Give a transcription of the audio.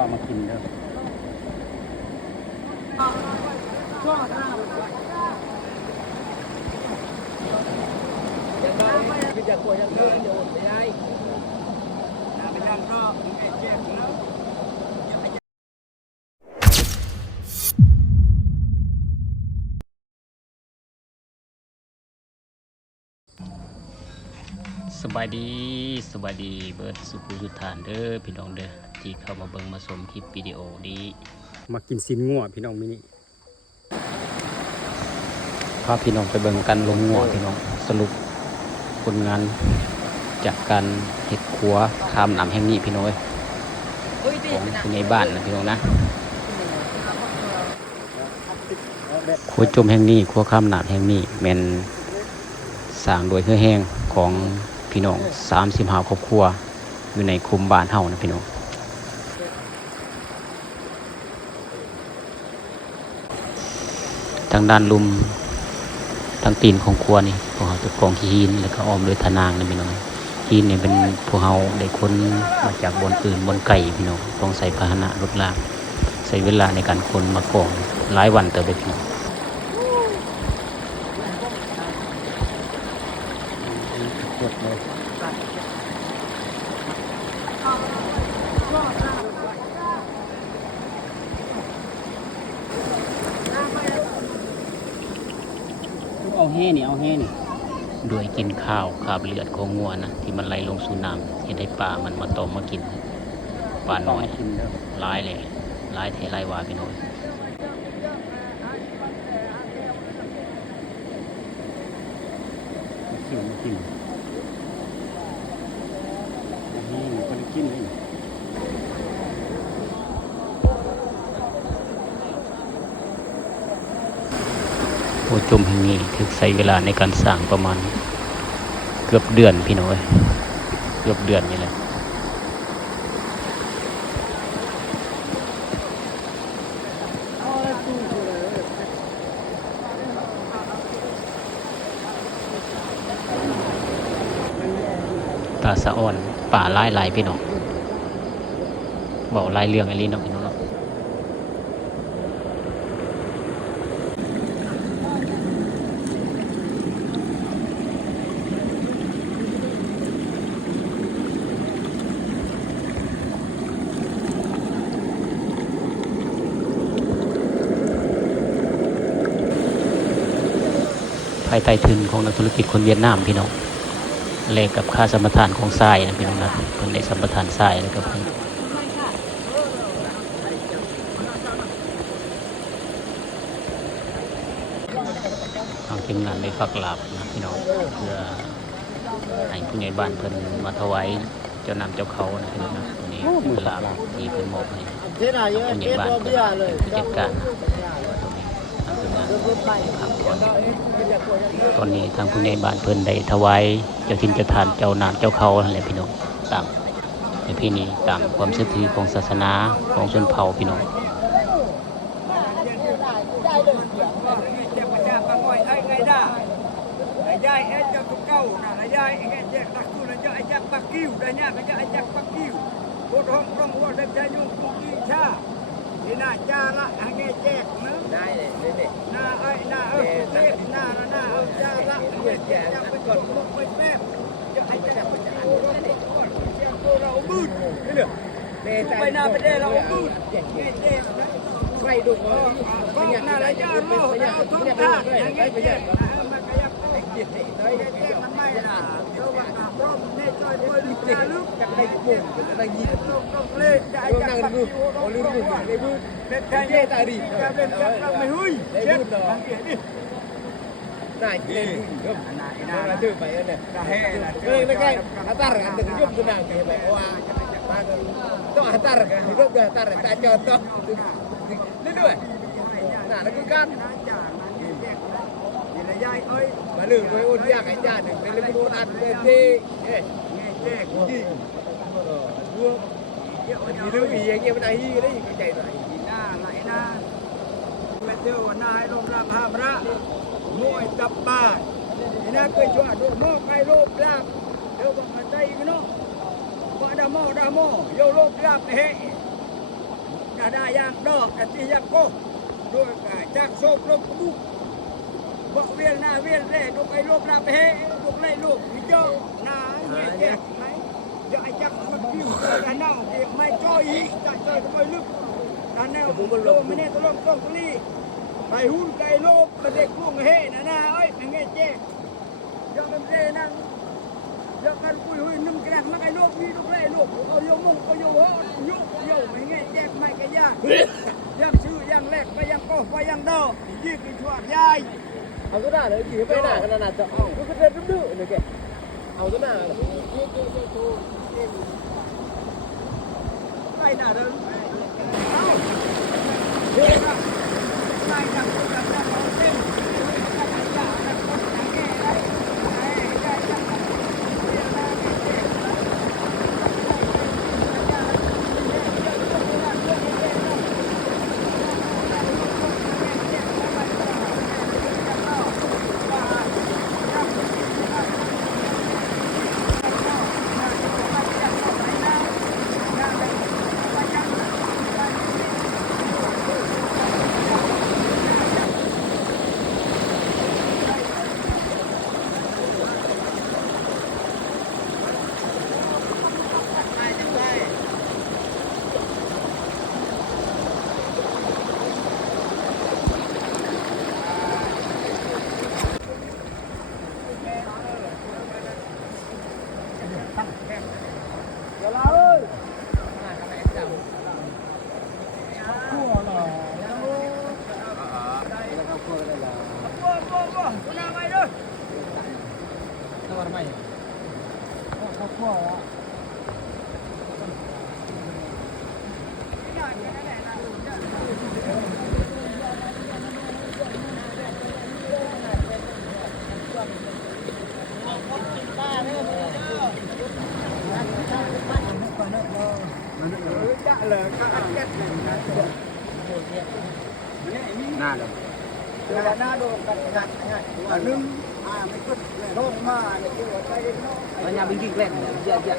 ปลามากินเด้อสบายดีเบิร์ดสุขุสุธานเด้อพี่น้องเด้อที่เข้ามาเบิ่งมาชมคลิปวิดีโอนี้มากินซินงัวพี่น้องมินิพาพี่น้องไปเบิ่งกันลงงัวพี่น้องสรุปผลงานจากการเฮ็ดครัวข้ามน้ำแห่งนี้พี่น้องของผู้ใหญ่บ้านนะพี่น้องนะครัวจมแห่งนี้ครัวข้ามน้ำแห่งนี้แม่นสร้างโดยเฮือแห้งของพี่น้อง35ครอบครัวอยู่ในคุมบ้านเฮานะพี่น้องทางด้านลุมทางตีนของครัวนี่พวกเขาจะกองหินแล้วก็อ้อมด้วยทนางนะพี่น้องหินนี่เป็นพวกเขาได้คนมาจากบนอื่นบนไก่พี่น้องต้องใส่พาหนะรถลากใช้เวลาในการคนมากองหลายวันเติบไปพี่น้องเอาแห่นี่ด้วยกินข้าวคาบเลือดของงัวนะที่มันไหลลงสู่น้ำเห็นได้ปลามันมาตอมมากินปลาน้อยหลายเลยหลายเทหลายวาพี่น้อยกินคนกินเลยโอจมแห่งนี้ถึงใช้เวลาในการสร้างประมาณเกือบเดือนพี่น้อยเกือบเดือนนี่แหละตาสะอ่อนป่าลายพี่น้องบอกลายเรื่องอะไรน้องพี่น้องภายใต้ทุนของนักธุรกิจคนเวียดนามพี่น้องแลกกับค่าสัมปทานของทรายนะพี่น้องนะคนได้สัมปทานทรายแล้วก็ให้ทางทีมงานได้ฝักหลาบนะพี่น้องเพื่อให้ผู้ใหญ่บ้านเพิ่นมาถวายเจ้านำเจ้าเขานะพี่น้องนะตัวนี้คือหลาบที่เพิ่นมอบให้ผู้ใหญ่บ้านเพิ่นผู้จัดการตอนนี้ทางผู้ใหญ่บ้านเพิ่นได้ถวายเจ้าทินเจ้าทานเจ้านางเจ้าเขาอะไรพี่น้องตามในพี่นี้ตามความเชื่อถือของศาสนาของชนเผ่าพี่น้องนี่น่าจ้าละให้แง่แจกนะได้เลยน่าเอ้ยน่าเล็บน่าเอาจ้าละให้แง่แจกไปก่อนลงไปแม่จะให้แจกไปจะเอาเราก่อนเสียงตัวเราบื้นนี่เด้อไปหน้าไปได้เราบื้นแง่แจกนะใส่ดุก็น่าละจ้าเราทุกท่าให้แง่แจกมาขยับไปแง่แจกมันไม่น่ะเราว่าพร้อมแน่ใจบริจาคลึกจากในกลุ่มจากในยิงต้องเล่นได้จากปักยูโอ้ลืมในบื้นเป็นไทยเล่ตาดีจะเป็นจับไม่หุ้ยเช็ดน่ากินก็น่าดื้อไปเนี่ยไม่ใช่อัตราการจะยุ่งสุนัขไปว่าต้องอัตราการยุ่งอัตราการจอดต้องนี่ด้วยน่าแล้วก็การยายเอ้ยมาลืมไว้อุ่นยากไอ้จ้าหนึ่งเป็นเรื่องอันเป็นที่เอ๊ะแจ้งจริงมีเรื่องอีอย่างเงี้ยมันไอ้ยี่ได้ยังใจหน่อยหน้าไหลหน้าเป็นเจ้าวันนายลงราพาพระมวยตับบ้านนี่นะเคยช่วยดูโม่ใครโลบลาบเดี๋ยวบอกมาใจกันเนาะว่าดามโมโยโลบลาบเฮ้ ada yang dah nanti yang ko đôi cả trang sốt lốp bút vợ viên na viên rẻ đục ấy lốp làm hê đục lấy lốp đi cho na nhẹ nhẹ máy dạy chắc một view là nào thì mày cho ý tại chơi có mày lực là nào lốp mày nè tôi lốp con ly mày hun cây lốp mà để cuồng hê nè na ơi mày nghe chê cho em rẻ năng giờ kan cùi hui nằm cái đằng mắc cái lốp đi đục lấy lốp ao vô mông ao vô hó nhúc vô mày nghe chê mày cái da yang sư yang lẹt và yang co và yang đo gì cái chuột dài เอาตัวหน้าเลยขี่ไปหน้าขนาดจะเอาก็เดินดื้อๆเลยแกเอาตัวหน้า cái nào đó đây là sai làm tôi làm ra nó xem cái này là con cái nghe đấy đâyหน้าเลย là na đồ cắt cắt nha nưng mấy chút lông mà này kia ở đây nó มันยังเป็นกิ๊กเล่นdạ dạ